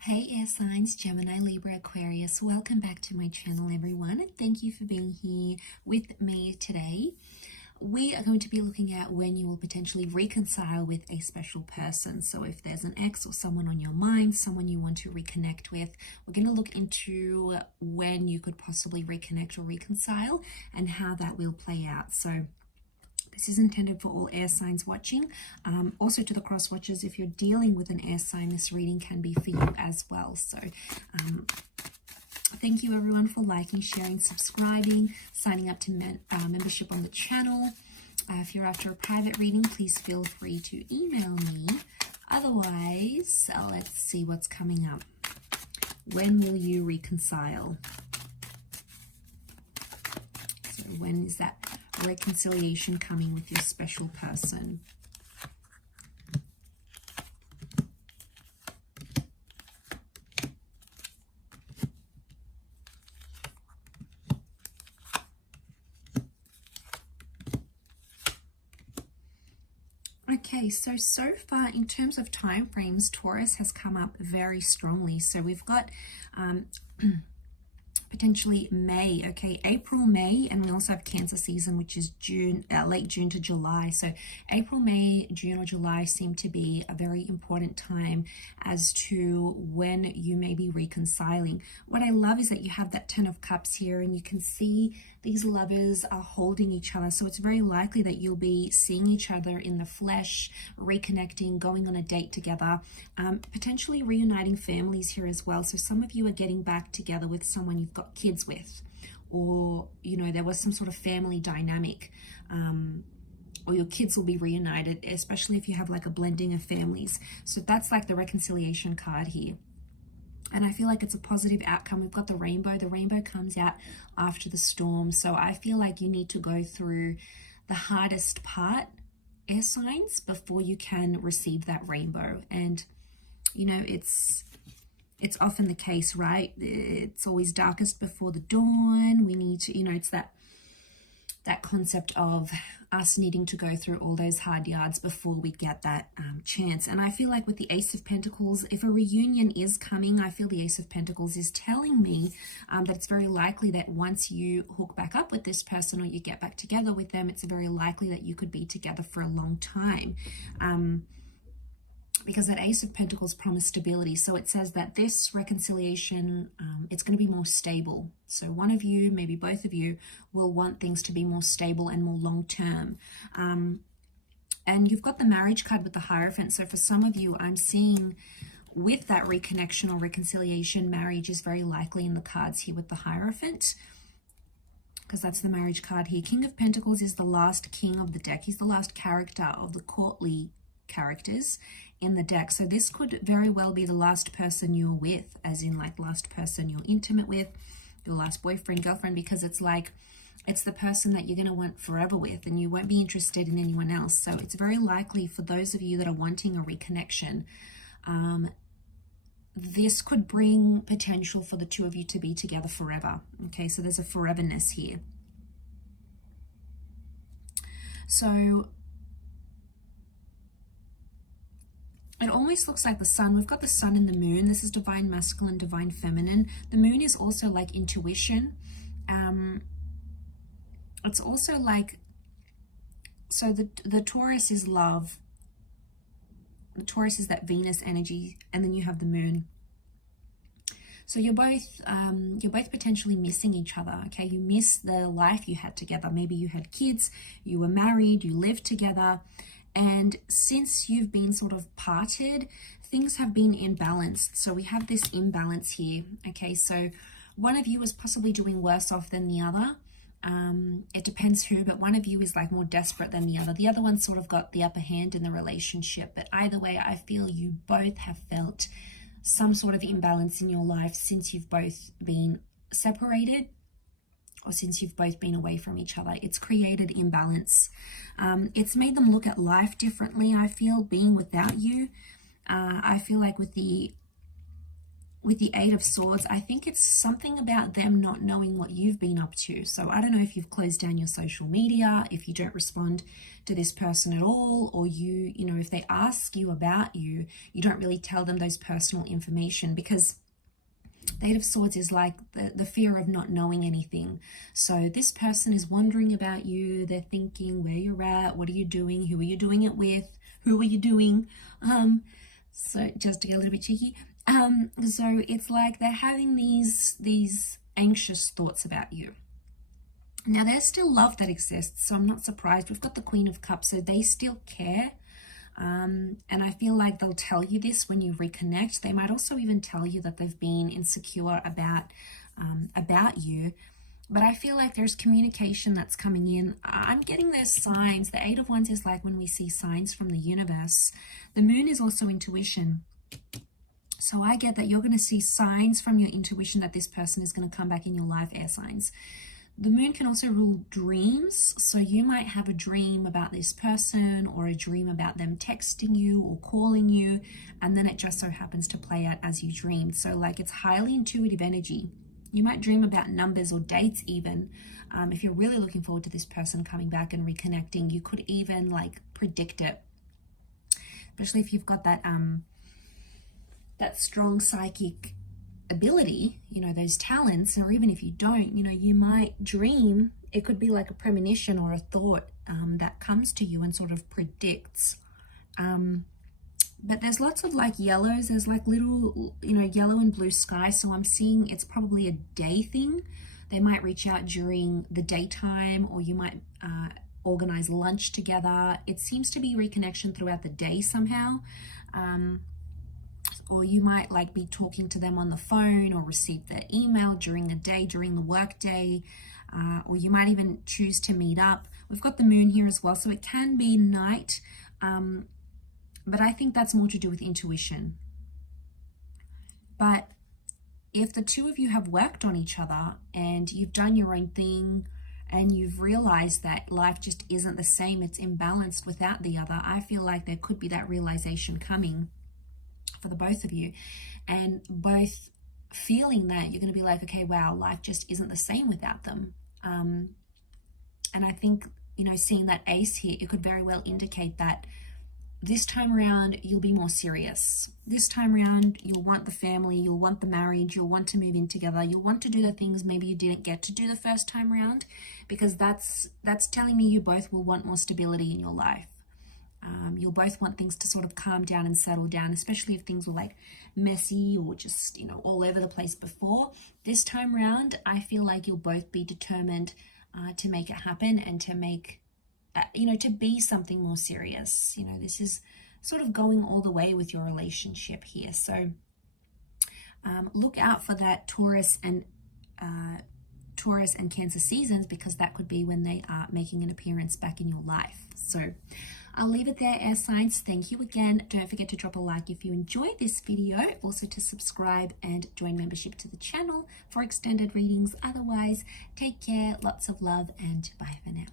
Hey air signs, Gemini, Libra, Aquarius, welcome back to my channel everyone, and thank you for being here with me today. We are going to be looking at when you will potentially reconcile with a special person. So if there's an ex or someone on your mind, someone you want to reconnect with, we're going to look into when you could possibly reconnect or reconcile and how that will play out. So this is intended for all air signs watching. Also to the cross watchers, if you're dealing with an air sign, this reading can be for you as well. So thank you everyone for liking, sharing, subscribing, signing up to membership on the channel. If you're after a private reading, please feel free to email me. Otherwise, let's see what's coming up. When will you reconcile? So when is that reconciliation coming with your special person? Okay, so far in terms of time frames, Taurus has come up very strongly. So we've got potentially May, okay, April, May, and we also have Cancer season, which is June, late June to July. So April, May, June or July seem to be a very important time as to when you may be reconciling. What I love is that you have that Ten of Cups here, and you can see these lovers are holding each other. So it's very likely that you'll be seeing each other in the flesh, reconnecting, going on a date together, potentially reuniting families here as well. So some of you are getting back together with someone you've got kids with, or you know, there was some sort of family dynamic, or your kids will be reunited, especially if you have like a blending of families. So that's like the reconciliation card here. And I feel like it's a positive outcome. We've got the rainbow. The rainbow comes out after the storm. So I feel like you need to go through the hardest part, air signs, before you can receive that rainbow. And, you know, it's often the case, right? It's always darkest before the dawn. We need to, you know, it's that concept of us needing to go through all those hard yards before we get that chance. And I feel like with the Ace of Pentacles, if a reunion is coming, I feel the Ace of Pentacles is telling me that it's very likely that once you hook back up with this person or you get back together with them, it's very likely that you could be together for a long time. Because that Ace of Pentacles promised stability. So it says that this reconciliation, it's going to be more stable. So one of you, maybe both of you, will want things to be more stable and more long-term. And you've got the marriage card with the Hierophant. So for some of you, I'm seeing with that reconnection or reconciliation, marriage is very likely in the cards here with the Hierophant, because that's the marriage card here. King of Pentacles is the last king of the deck. He's the last character of the courtly characters in the deck. So this could very well be the last person you're with, as in like last person you're intimate with, your last boyfriend, girlfriend, because it's like it's the person that you're going to want forever with, and you won't be interested in anyone else. So it's very likely for those of you that are wanting a reconnection, this could bring potential for the two of you to be together forever. Okay, so there's a foreverness here. So it almost looks like the sun. We've got the sun and the moon. This is divine masculine, divine feminine. The moon is also like intuition. It's also like, so the Taurus is love. The Taurus is that Venus energy, and then you have the moon. So you're both potentially missing each other. Okay, you miss the life you had together. Maybe you had kids, you were married, you lived together. And since you've been sort of parted, things have been imbalanced. So we have this imbalance here. Okay, so one of you is possibly doing worse off than the other. It depends who, but one of you is like more desperate than the other. The other one sort of got the upper hand in the relationship. But either way, I feel you both have felt some sort of imbalance in your life since you've both been separated, or since you've both been away from each other. It's created imbalance. It's made them look at life differently, I feel, being without you. I feel like with the with the Eight of Swords, I think it's something about them not knowing what you've been up to. So I don't know if you've closed down your social media, if you don't respond to this person at all, or you know, if they ask you about you, you don't really tell them those personal information, because the Eight of Swords is like the fear of not knowing anything. So this person is wondering about you. They're thinking where you're at, what are you doing, who are you doing it with, who are you doing? So just to get a little bit cheeky. So it's like they're having these anxious thoughts about you. Now there's still love that exists, so I'm not surprised. We've got the Queen of Cups, so they still care. And I feel like they'll tell you this when you reconnect. They might also even tell you that they've been insecure about you. But I feel like there's communication that's coming in. I'm getting those signs. The Eight of Wands is like when we see signs from the universe. The Moon is also intuition. So I get that you're going to see signs from your intuition that this person is going to come back in your life, air signs. The Moon can also rule dreams. So you might have a dream about this person, or a dream about them texting you or calling you, and then it just so happens to play out as you dreamed. So like it's highly intuitive energy. You might dream about numbers or dates even. If you're really looking forward to this person coming back and reconnecting, you could even like predict it. Especially if you've got that strong psychic ability, you know, those talents, or even if you don't, you know, you might dream. It could be like a premonition or a thought that comes to you and sort of predicts. But there's lots of like yellows. There's like little, you know, yellow and blue sky. So I'm seeing it's probably a day thing. They might reach out during the daytime, or you might organize lunch together. It seems to be reconnection throughout the day somehow. Or you might like be talking to them on the phone, or receive their email during the day, during the work day, or you might even choose to meet up. We've got the Moon here as well, so it can be night, but I think that's more to do with intuition. But if the two of you have worked on each other and you've done your own thing, and you've realized that life just isn't the same, it's imbalanced without the other, I feel like there could be that realization coming for the both of you, and both feeling that you're going to be like, okay, wow, life just isn't the same without them. And I think, you know, seeing that ace here, it could very well indicate that this time around you'll be more serious. This time around you'll want the family, you'll want the marriage, you'll want to move in together, you'll want to do the things maybe you didn't get to do the first time around, because that's telling me you both will want more stability in your life. You'll both want things to sort of calm down and settle down, especially if things were like messy or just, you know, all over the place before. This time around, I feel like you'll both be determined to make it happen, and to make, you know, to be something more serious. You know, this is sort of going all the way with your relationship here. So look out for that Taurus and Cancer seasons, because that could be when they are making an appearance back in your life. So I'll leave it there, air signs. Thank you again. Don't forget to drop a like if you enjoyed this video. Also to subscribe and join membership to the channel for extended readings. Otherwise, take care, lots of love, and bye for now.